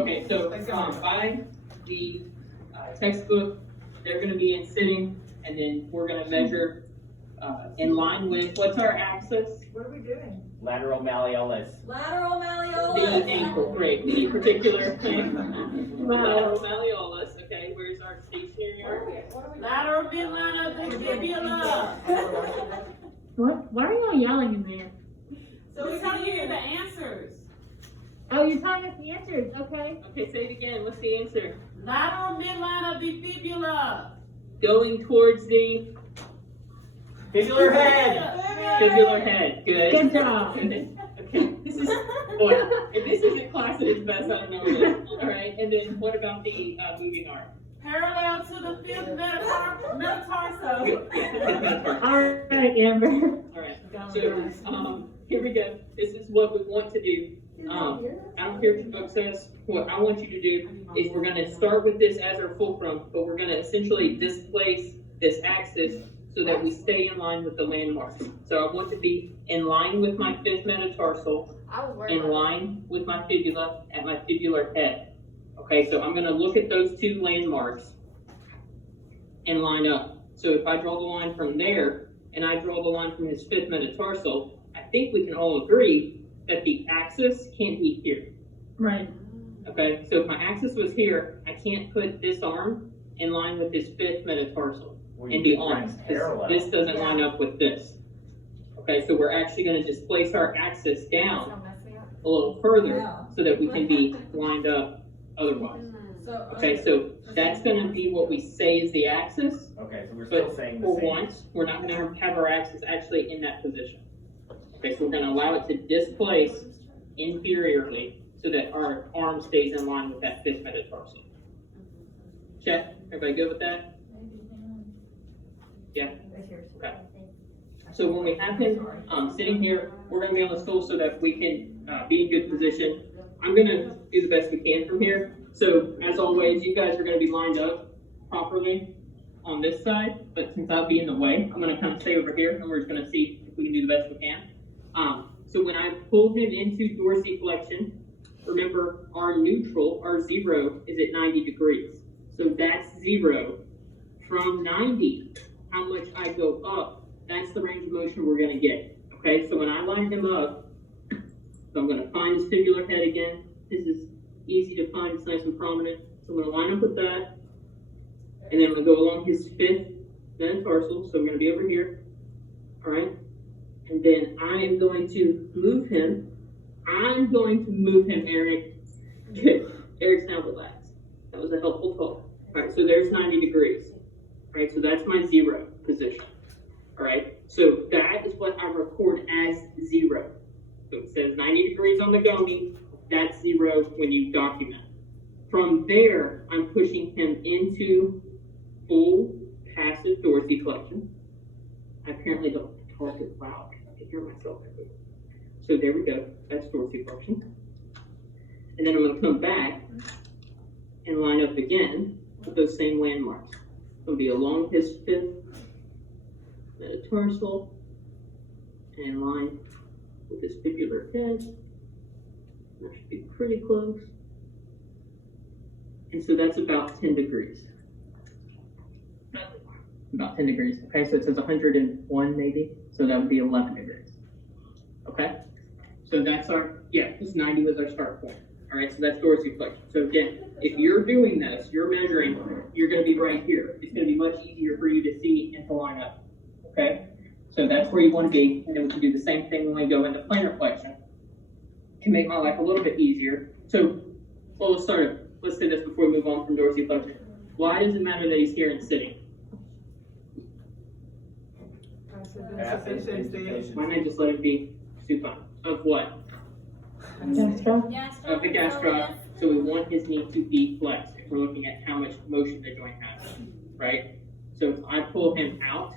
Okay, so by the textbook, they're gonna be in sitting, and then we're gonna measure in line with, what's our axis? What are we doing? Lateral malleolus. Lateral The malleolus. ankle, great, the particular lateral malleolus, okay, where's our stationary arm? Lateral midline of the fibula. Why are y'all yelling in there? So we're telling you the answers. Oh, you're telling us the answers, okay? Okay, say it again, what's the answer? Lateral midline of the fibula. Going towards the Fibular head. fibular head, good. Good job. Okay, this is, boy, if this isn't class at its best, I don't know what is. All right, and then what about the moving arm? Parallel to the fifth metatarsal. All right, Amber. All right, so here we go. This is what we want to do. I don't care what your book says. What I want you to do is we're going to start with this as our fulcrum, but we're going to essentially displace this axis so that we stay in line with the landmarks. So I want to be in line with my fifth metatarsal, in line with my fibula at my fibular head. Okay, so I'm going to look at those two landmarks and line up. So if I draw the line from there and I draw the line from his fifth metatarsal, I think we can all agree that the axis can't be here. Right. Okay, so if my axis was here, I can't put this arm in line with his fifth metatarsal and the arms. This doesn't line up with this. Okay, so we're actually going to displace our axis down a little further so that we can be lined up otherwise. Okay, so that's going to be what we say is the axis, Okay, so we're still but saying the for same. once, we're not going to have our axis actually in that position. Okay, so we're going to allow it to displace inferiorly so that our arm stays in line with that fifth metatarsal. Check. Everybody good with that? Yeah? Okay. So when we have him sitting here, we're going to be on the stool so that we can be in good position. I'm going to do the best we can from here. So as always, you guys are going to be lined up properly on this side, but since I'll be in the way, I'm going to kind of stay over here and we're just going to see if we can do the best we can. So when I pull him into dorsiflexion, remember our neutral, our zero, is at 90 degrees. So that's zero. From 90, how much I go up, that's the range of motion we're going to get. Okay, so when I line him up, so I'm going to find his fibular head again. This is easy to find, it's nice and prominent. So I'm going to line up with that, and then I'm going to go along his fifth metatarsal, so I'm going to be over here. All right, and then I am going to move him. Eric. Good. Eric's now relaxed. That was a helpful talk. All right, so there's 90 degrees. All right, so that's my zero position. All right, so that is what I record as zero. So it says 90 degrees on the gummy, that's zero when you document. From there, I'm pushing him into full passive dorsiflexion. I apparently don't talk as loud. I can hear myself. So there we go, that's dorsiflexion. And then I'm going to come back and line up again with those same landmarks. It's going to be along his fifth metatarsal and line with his fibular head. That should be pretty close. And so that's about 10 degrees. About 10 degrees. Okay, so it says 101 maybe. So that would be 11 degrees. Okay? So that's our, this 90 was our start point. All right, so that's dorsiflexion. So again, if you're doing this, you're measuring, you're going to be right here. It's going to be much easier for you to see and to line up. Okay? So that's where you want to be. And then we can do the same thing when we go into plantar flexion. Can make my life a little bit easier. So, well, let's say this before we move on from dorsiflexion. Why does it matter that he's here and sitting? Why not just let it be supine? Of what? Of the gastroc. So we want his knee to be flexed if we're looking at how much motion the joint has, right? So if I pull him out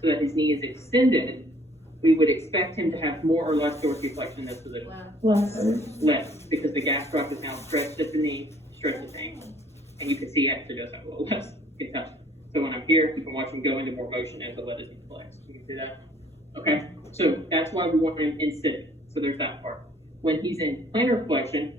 so that his knee is extended, we would expect him to have more or less dorsiflexion in this position. Less, because the gastroc is now stretched at the knee, stretched at the ankle. And you can see he actually does have a little less concussion. So when I'm here, you can watch him go into more motion as the leg is flexed. You can see that? Okay, so that's why we want him in sitting. So there's that part. When he's in plantar flexion,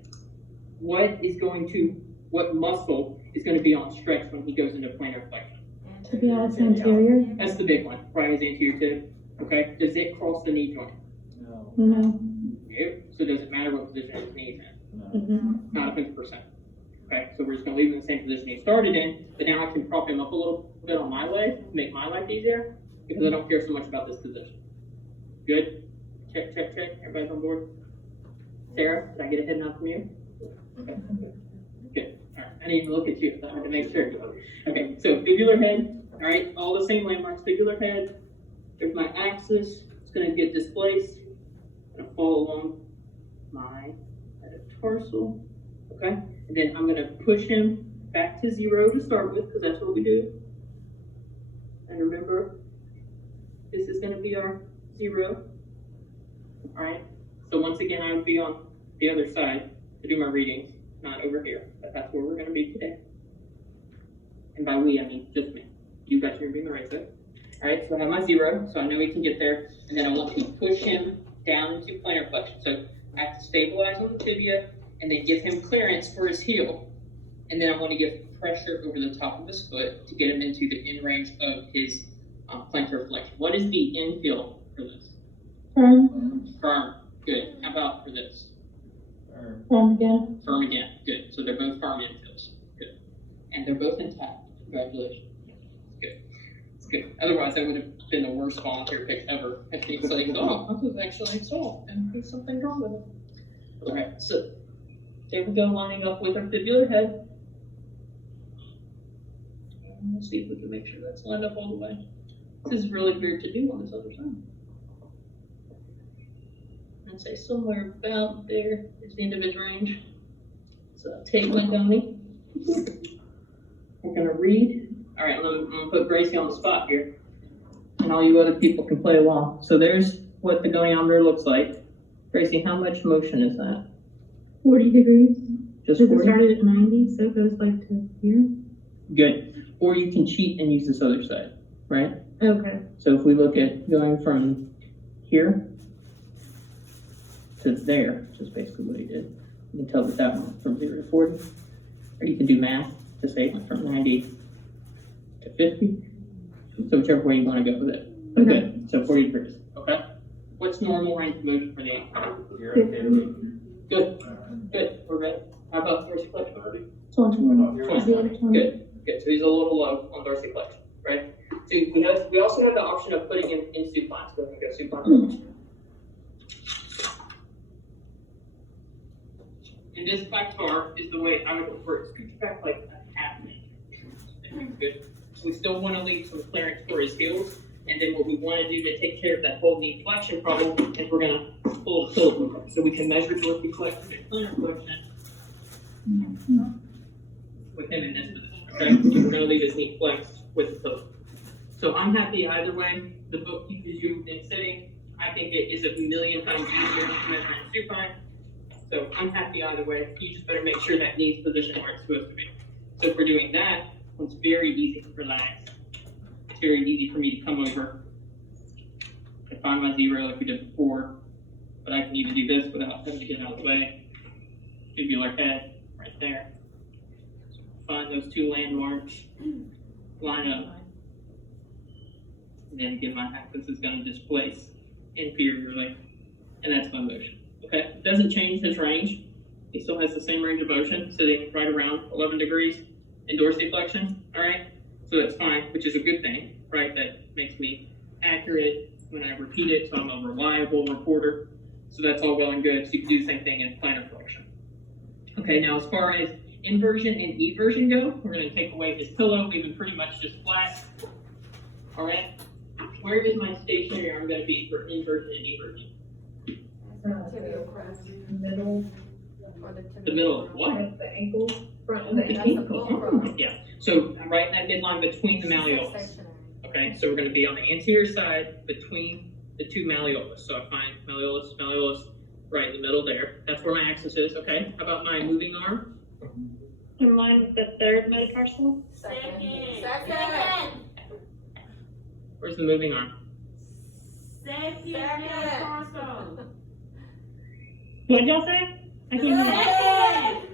what muscle is going to be on stretch when he goes into plantar flexion? Tibialis anterior? That's the big one, right? His anterior tib. Okay. Does it cross the knee joint? No. No. Yep. So does it matter what position his knee's in? No. Mm-hmm. Not 100%. Okay. So we're just going to leave him in the same position he started in, but now I can prop him up a little bit on my leg to make my life easier because I don't care so much about this position. Good. Check, check, check. Everybody's on board? Sarah, did I get a head nod from you? Okay. Good. All right. I didn't even look at you. I had to make sure. Okay. So fibular head. All right. All the same landmarks. Fibular head. There's my axis. It's going to get displaced. I'm going to fall along my metatarsal. Okay. And then I'm going to push him back to 0 to start with because that's what we do. And remember, this is going to be our 0. All right. So once again, I would be on the other side to do my readings, not over here. But that's where we're going to be today. And by we, I mean just me. You guys are going to be in the right side. All right. So I have my 0, so I know he can get there. And then I want to push him down into plantar flexion. So I have to stabilize on the tibia and then give him clearance for his heel. And then I want to give pressure over the top of his foot to get him into the in range of his plantar flexion. What is the infeel for this? Firm. Firm. Good. How about for this? Firm again. Firm again. Good. So they're both firm infills. Good. And they're both intact. Congratulations. Good. It's good. Otherwise, that would have been the worst volunteer pick ever. If he's like, oh, this is actually soft and there's something wrong with it. All right. So there we go, lining up with our fibular head. And let's see if we can make sure that's lined up all the way. This is really weird to do on this other side. I'd say somewhere about there is the end of his range. So take my dummy. We're gonna read. All right, I'm gonna put Gracie on the spot here, and all you other people can play along. So there's what the goniometer looks like. Gracie, how much motion is that? 40 degrees. Just Because it 40? started at 90, so it goes like to here. Good. Or you can cheat and use this other side, right? Okay. So if we look at going from here to there, which is basically what he did, you can tell that that went from 0 to 40. Or you can do math to say it went from 90 to 50. So whichever way you want to go with it. Okay. Good. So 40 degrees. Okay. What's normal range of motion for the ankle? You're okay with me? Good. Good. We're ready. How about dorsiflexion? 20. Good. Good. So he's a little low on dorsiflexion, right? So we also have the option of putting him in supine. So we're going to go supine. And this by far is the way I would prefer it. Scoot back like a half inch. Good. We still want to leave some clearance for his heels. And then what we want to do to take care of that whole knee flexion problem is we're going to pull the toe. So we can measure dorsiflexion and plantar flexion with him in this position. Okay? And we're going to leave his knee flexed with the toe. So I'm happy either way. The book teaches you in sitting. I think it is a million times easier to measure in supine. So I'm happy either way. You just better make sure that knee's positioned where it's supposed to be. So if we're doing that, it's very easy to relax. It's very easy for me to come over and find my 0 like we did before. But I can even do this without having to get out of the way. Fibular head right there. Find those two landmarks, line up. And then again, my axis is going to displace inferiorly. And that's my motion. Okay, it doesn't change his range. He still has the same range of motion, sitting right around 11 degrees in dorsiflexion, all right? So that's fine, which is a good thing, right? That makes me accurate when I repeat it, so I'm a reliable reporter. So that's all well and good. So you can do the same thing in plantar flexion. Okay, now as far as inversion and eversion go, we're going to take away his pillow, leave him pretty much just flat. All right? Where is my stationary arm going to be for inversion and eversion? Middle. The middle of what? Of the ankle. Front of The the ankle. ankle. Yeah. So I'm right in that midline between the malleolus. Okay. So we're going to be on the anterior side between the two malleolus. So I find malleolus right in the middle there. That's where my axis is. Okay. How about my moving arm? In line with the third metatarsal. Second. Where's the moving arm? Second metatarsal. What'd y'all say? I can't hear. Second.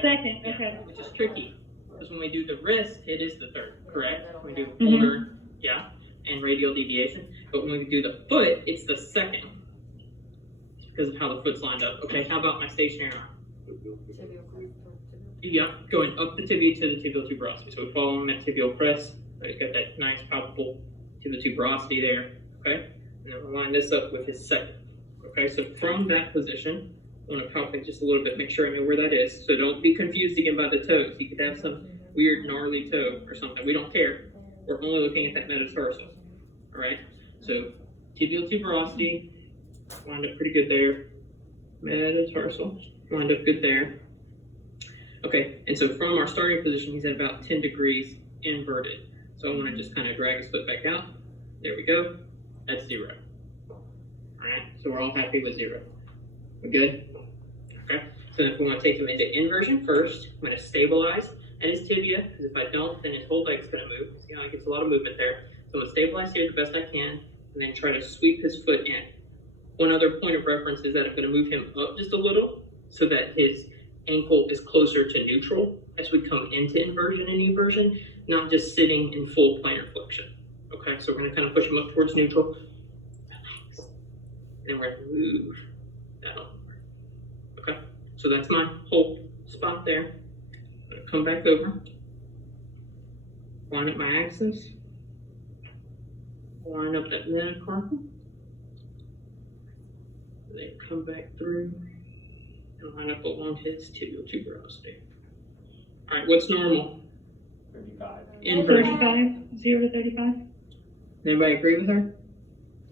Second, Yeah, okay. which is tricky, because when we do the wrist, it is the third, correct? When we do Mhm. shoulder, yeah, and radial deviation, but when we do the foot, it's the second, because of how the foot's lined up. Okay, how about my stationary arm? Yeah, going up the tibia to the tibial tuberosity. So we're following that tibial press. So he's got that nice palpable tibial tuberosity there. Okay, and then we'll line this up with his second. Okay, so from that position, I want to palpate just a little bit, make sure I know where that is. So don't be confused again by the toes. You could have some weird gnarly toe or something. We don't care. We're only looking at that metatarsal. All right, so tibial tuberosity lined up pretty good there. Metatarsal lined up good there. Okay, and so from our starting position, he's at about 10 degrees inverted. So I want to just kind of drag his foot back out. There we go. That's 0. All right, so we're all happy with 0. We good? Okay, so if we want to take him into inversion first, I'm going to stabilize at his tibia, because if I don't, then his whole leg's going to move. See how he gets a lot of movement there. So I'm going to stabilize here the best I can, and then try to sweep his foot in. One other point of reference is that I'm going to move him up just a little, so that his ankle is closer to neutral as we come into inversion and eversion, not just sitting in full plantar flexion. Okay, so we're going to kind of push him up towards neutral. Relax. And then we're going to move that over. Okay, so that's my whole spot there. I'm going to come back over, line up my axis, line up that metacarpal, then come back through and line up along his tibial tuberosity. All right, what's normal? 35. Inversion. 35, 0 to 35. Anybody agree with her?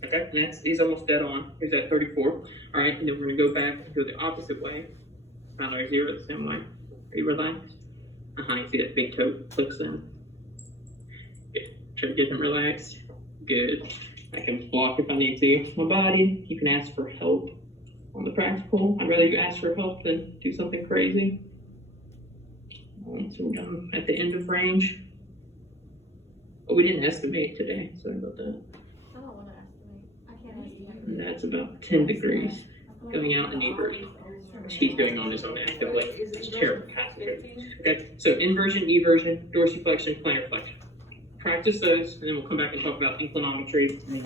Okay, next, he's almost dead on. He's at 34. All right, and then we're gonna go back and go the opposite way. Found our 0 the same way. Are you relaxed? You see that big toe clicks in. Good. Try to get him relaxed. Good. I can block if I need to. My body, you can ask for help on the practical. I'd rather you ask for help than do something crazy. So we're done at the end of range. Oh, we didn't estimate today. Sorry about that. I don't want to estimate. I can't estimate. And that's about 10 degrees going out in eversion. He's going on his own actively. It's terrible. Okay, so inversion, eversion, dorsiflexion, plantar flexion. Practice those, and then we'll come back and talk about inclinometry and